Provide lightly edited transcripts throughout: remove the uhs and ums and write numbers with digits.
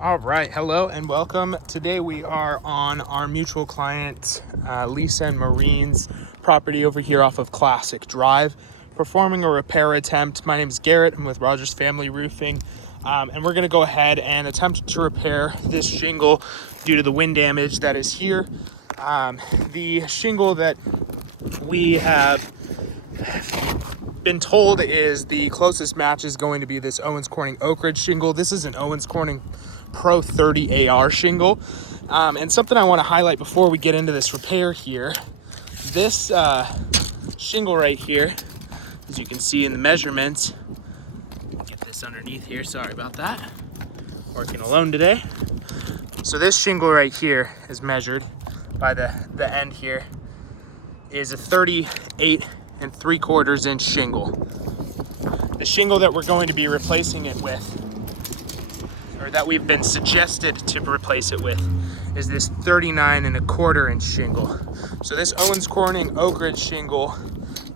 All right, hello and welcome. Today we are on our mutual client, Lisa and Marine's property over here off of Classic Drive, performing a repair attempt. My name is Garrett. I'm with Rogers Family Roofing, and we're going to go ahead and attempt to repair this shingle due to the wind damage that is here. The shingle that we have been told is the closest match is going to be this Owens Corning Oakridge shingle. This is an Owens Corning Pro 30 AR shingle. And something I want to highlight before we get into this repair here, this shingle right here, as you can see in the measurements, get this underneath here, sorry about that, working alone today. So this shingle right here is measured by the end here, is a 38 3/4 inch shingle. The shingle that we're going to be replacing it with, or that we've been suggested to replace it with, is this 39 1/4 inch shingle. So this Owens Corning Oakridge shingle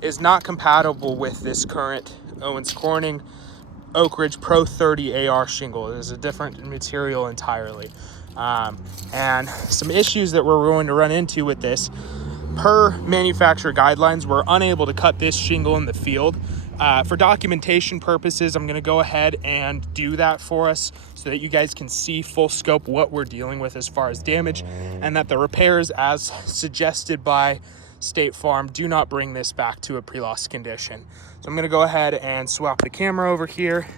is not compatible with this current Owens Corning Oakridge Pro 30 AR shingle. It is a different material entirely. And some issues that we're going to run into with this, per manufacturer guidelines, we're unable to cut this shingle in the field. For documentation purposes, I'm going to go ahead and do that for us so that you guys can see full scope what we're dealing with as far as damage, and that the repairs as suggested by State Farm do not bring this back to a pre-loss condition. So I'm going to go ahead and swap the camera over here,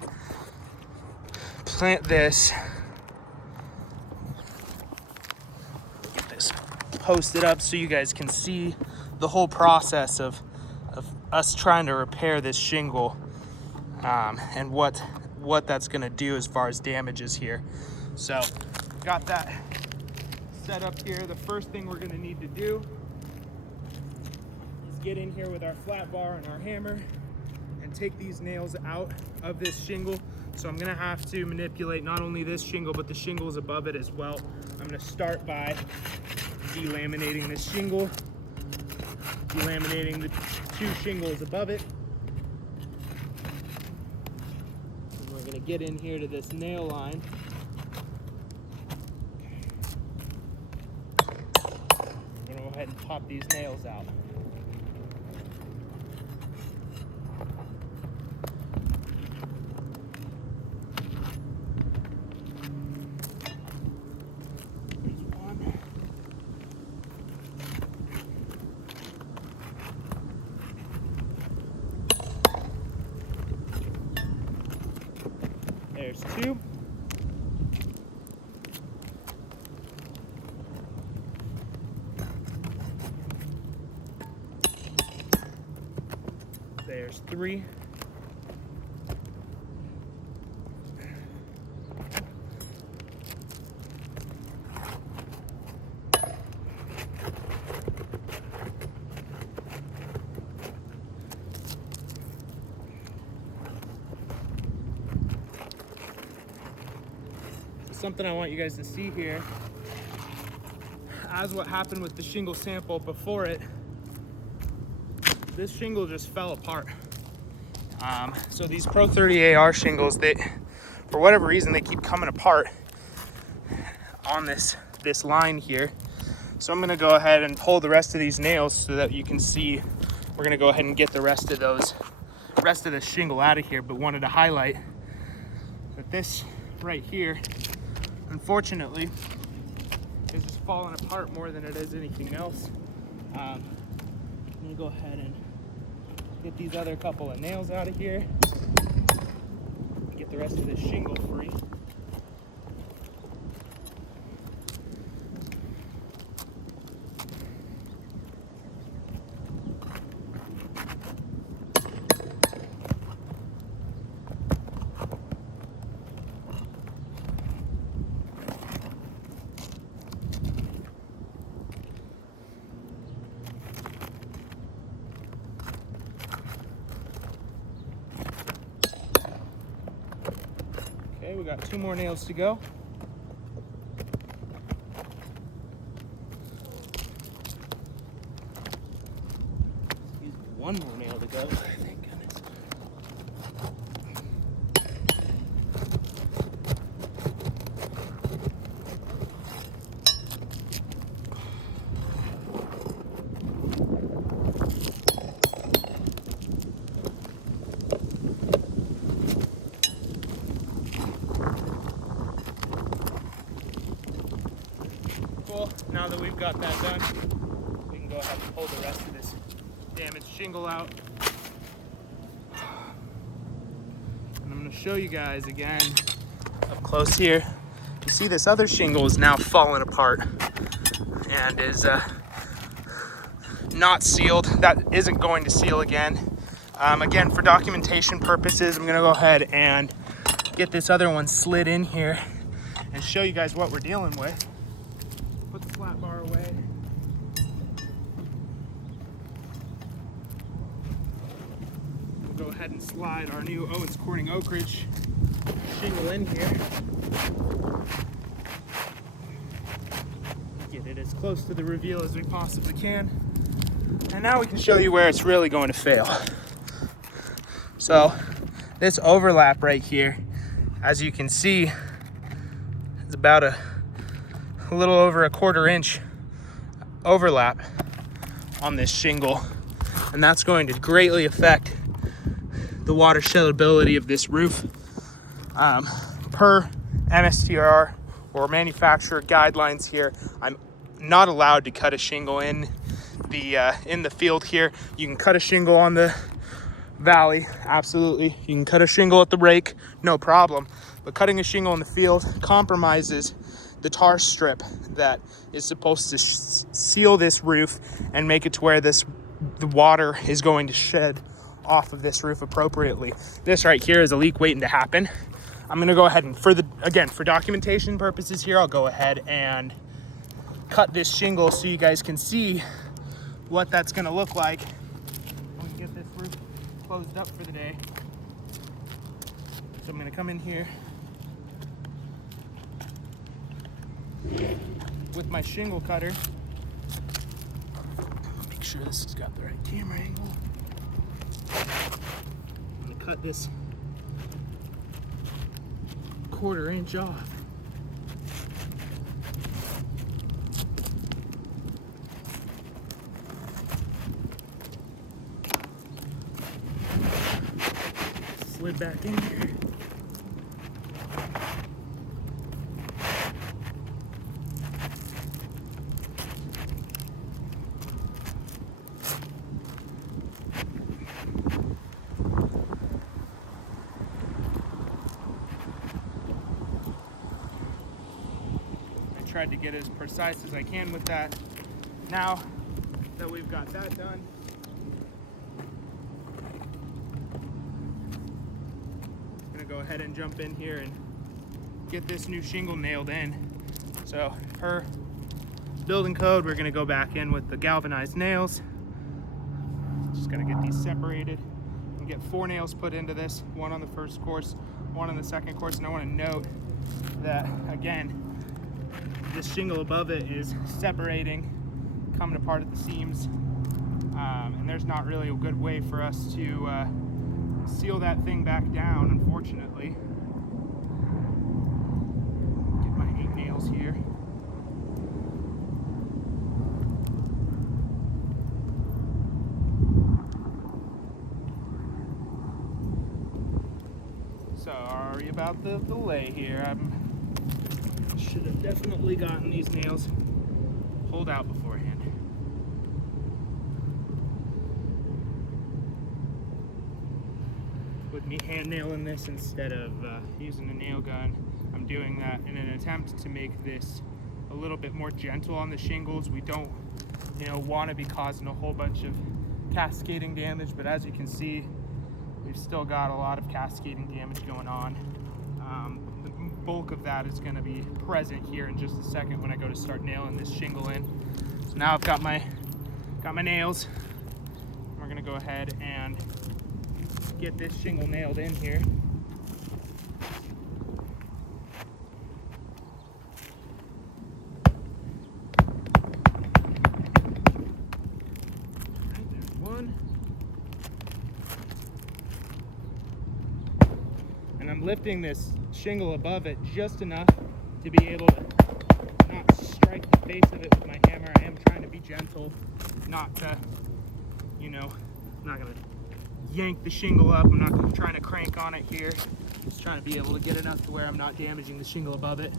plant this, get this posted up so you guys can see the whole process of us trying to repair this shingle, and what that's going to do as far as damages here. So got that set up here. The first thing we're going to need to do is get in here with our flat bar and our hammer and take these nails out of this shingle. So I'm going to have to manipulate not only this shingle but the shingles above it as well. I'm going to start by delaminating this shingle, delaminating the two shingles above it. And we're going to get in here to this nail line. I'm going to go ahead and pop these nails out. There's two. There's three. Something I want you guys to see here, as what happened with the shingle sample before it, this shingle just fell apart. So these Pro 30 AR shingles, they, for whatever reason, they keep coming apart on this line here. So I'm gonna go ahead and pull the rest of these nails so that you can see. We're gonna go ahead and get the rest of the shingle out of here, but wanted to highlight that this right here, unfortunately, is just falling apart more than it is anything else. I'm gonna go ahead and get these other couple of nails out of here, get the rest of this shingle free. Okay, we got two more nails to go. Excuse me, one more nail to go. Thank goodness. cool. Now that we've got that done, we can go ahead and pull the rest of this damaged shingle out. And I'm gonna show you guys again up close here. You see this other shingle is now falling apart and is not sealed. That isn't going to seal again. Again, for documentation purposes, I'm gonna go ahead and get this other one slid in here and show you guys what we're dealing with. Put the flat bar away. We'll go ahead and slide our new Owens Corning Oakridge shingle in here. Get it as close to the reveal as we possibly can. And now we can show you where it's really going to fail. So this overlap right here, as you can see, is about a little over a 1/4 inch overlap on this shingle. And that's going to greatly affect the water sheddability of this roof. Per MSTR or manufacturer guidelines here, I'm not allowed to cut a shingle in the field here. You can cut a shingle on the valley, absolutely. You can cut a shingle at the rake, no problem. But cutting a shingle in the field compromises the tar strip that is supposed to seal this roof and make it to where the water is going to shed off of this roof appropriately. This right here is a leak waiting to happen. I'm gonna go ahead and for documentation purposes here, I'll go ahead and cut this shingle so you guys can see what that's gonna look like when we get this roof closed up for the day. So I'm gonna come in here with my shingle cutter. Make sure this has got the right camera angle. I'm gonna cut this 1/4 inch off. Slid back in here. Tried to get as precise as I can with that. Now that we've got that done, I'm gonna go ahead and jump in here and get this new shingle nailed in. So per building code, we're gonna go back in with the galvanized nails. Just gonna get these separated and get 4 nails put into this, 1 on the first course, 1 on the second course. And I want to note that again, this shingle above it is separating, coming apart at the seams, and there's not really a good way for us to seal that thing back down, unfortunately. Get my 8 nails here. Sorry about the delay here. Should have definitely gotten these nails pulled out beforehand. With me hand nailing this instead of using a nail gun, I'm doing that in an attempt to make this a little bit more gentle on the shingles. We don't, want to be causing a whole bunch of cascading damage, but as you can see, we've still got a lot of cascading damage going on. The bulk of that is going to be present here in just a second when I go to start nailing this shingle in. So now I've got my nails. We're going to go ahead and get this shingle nailed in here. Alright, there's one. And I'm lifting this shingle above it just enough to be able to not strike the face of it with my hammer. I am trying to be gentle, not to, I'm not going to yank the shingle up. I'm not trying to crank on it here. Just trying to be able to get enough to where I'm not damaging the shingle above it.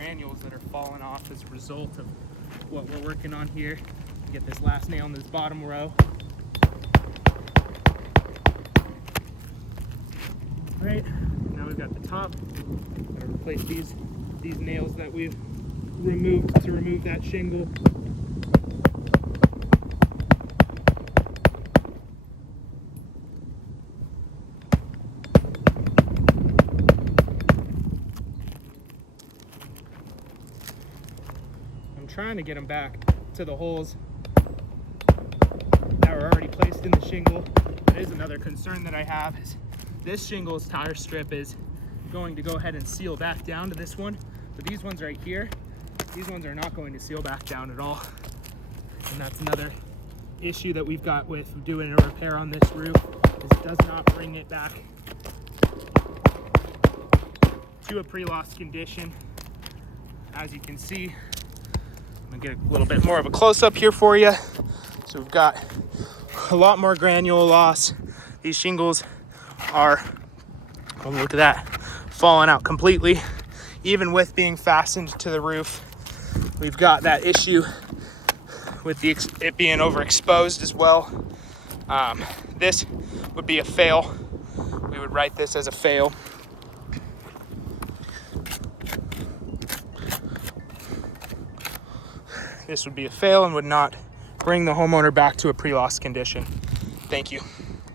granules that are falling off as a result of what we're working on here. Get this last nail in this bottom row. Right, now we've got the top. I'm gonna replace these nails that we've removed to remove that shingle. I'm trying to get them back to the holes that were already placed in the shingle. That is another concern that I have, is this shingle's tire strip is going to go ahead and seal back down to this one, but these ones right here, these ones are not going to seal back down at all. And that's another issue that we've got with doing a repair on this roof, is it does not bring it back to a pre-lost condition. As you can see, I'm gonna get a little bit more of a close-up here for you. So we've got a lot more granule loss. These shingles are, oh, look at that, falling out completely. Even with being fastened to the roof, we've got that issue with it being overexposed as well. This would be a fail. We would write this as a fail. This would be a fail and would not bring the homeowner back to a pre-loss condition. Thank you.